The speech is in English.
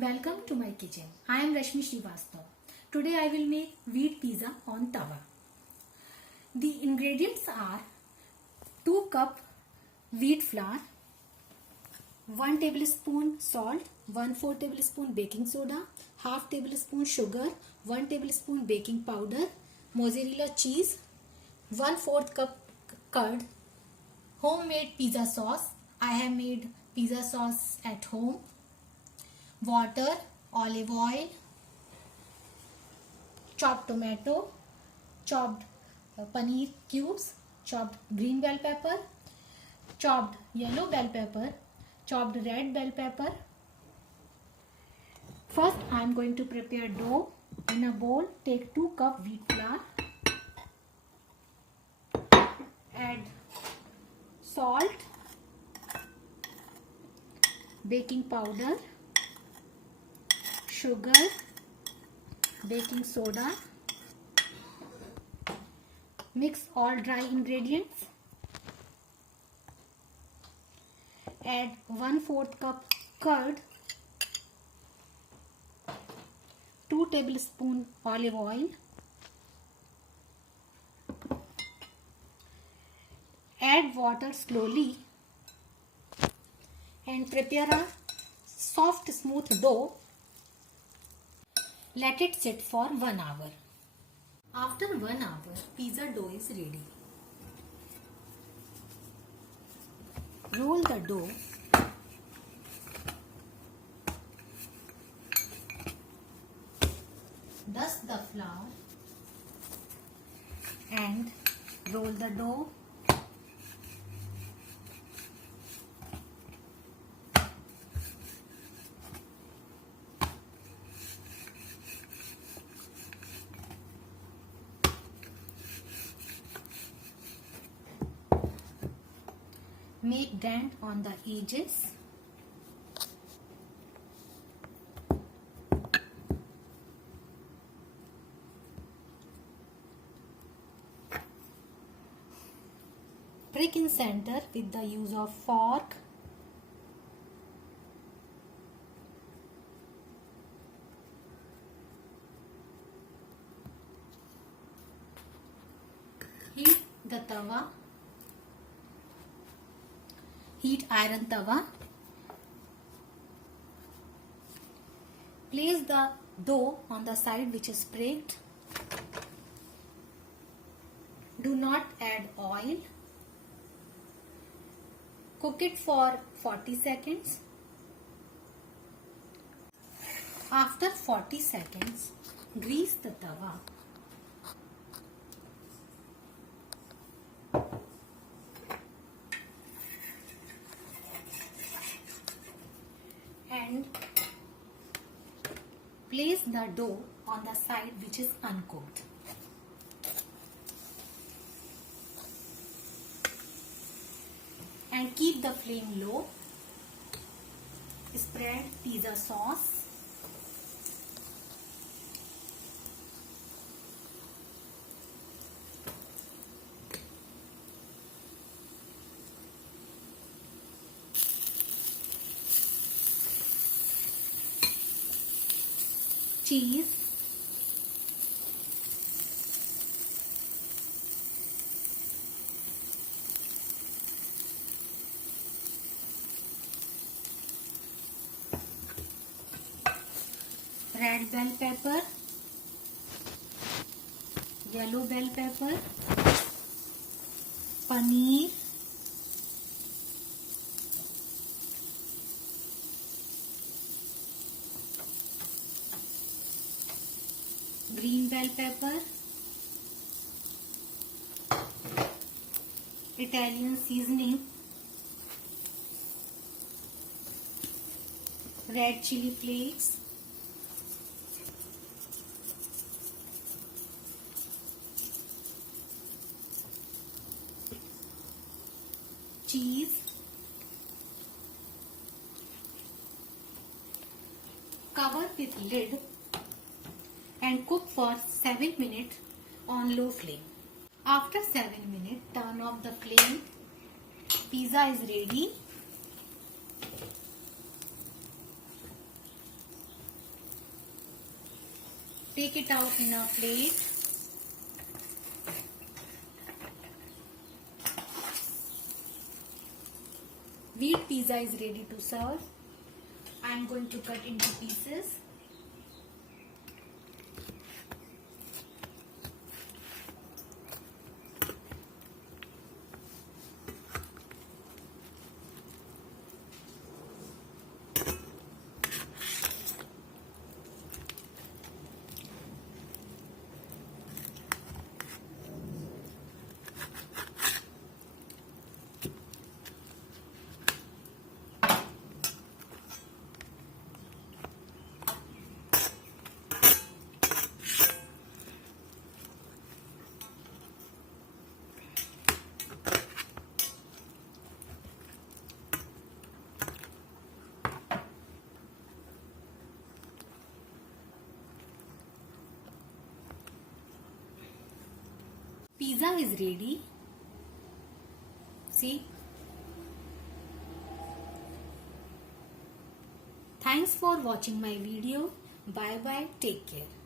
Welcome to my kitchen. I am Rashmi Srivastav. Today I will make wheat pizza on tawa. The ingredients are 2 cup wheat flour, 1 tablespoon salt, 1/4 tablespoon baking soda, half tablespoon sugar, 1 tablespoon baking powder, mozzarella cheese, 1/4 cup curd, homemade pizza sauce. I have made pizza sauce at home. Water, olive oil, chopped tomato, chopped paneer cubes, chopped green bell pepper, chopped yellow bell pepper, chopped red bell pepper. First I am going to prepare dough. In a bowl, take 2 cup wheat flour, add salt, baking powder, sugar, baking soda. Mix all dry ingredients. Add 1/4 cup curd, 2 tablespoons olive oil. Add water slowly and prepare a soft smooth dough. Let it sit for 1 hour. After 1 hour, pizza dough is ready. Roll the dough. Dust the flour and roll the dough. Make dent on the edges. Prick in center with the use of fork. Heat the tawa. Heat iron tawa. Place the dough on the side which is pricked. Do not add oil. Cook it for 40 seconds. After 40 seconds, grease the tawa. And place the dough on the side which is uncooked. And keep the flame low. Spread pizza sauce. Cheese. Red bell pepper. Yellow bell pepper. Paneer. Green bell pepper, Italian seasoning, red chili flakes, cheese. Cover with lid and cook for 7 minutes on low flame. After 7 minutes, turn off the flame. Pizza is ready. Take it out in a plate. Wheat pizza is ready to serve. I am going to cut into pieces. Pizza is ready. See? Thanks for watching my video. Bye bye. Take care.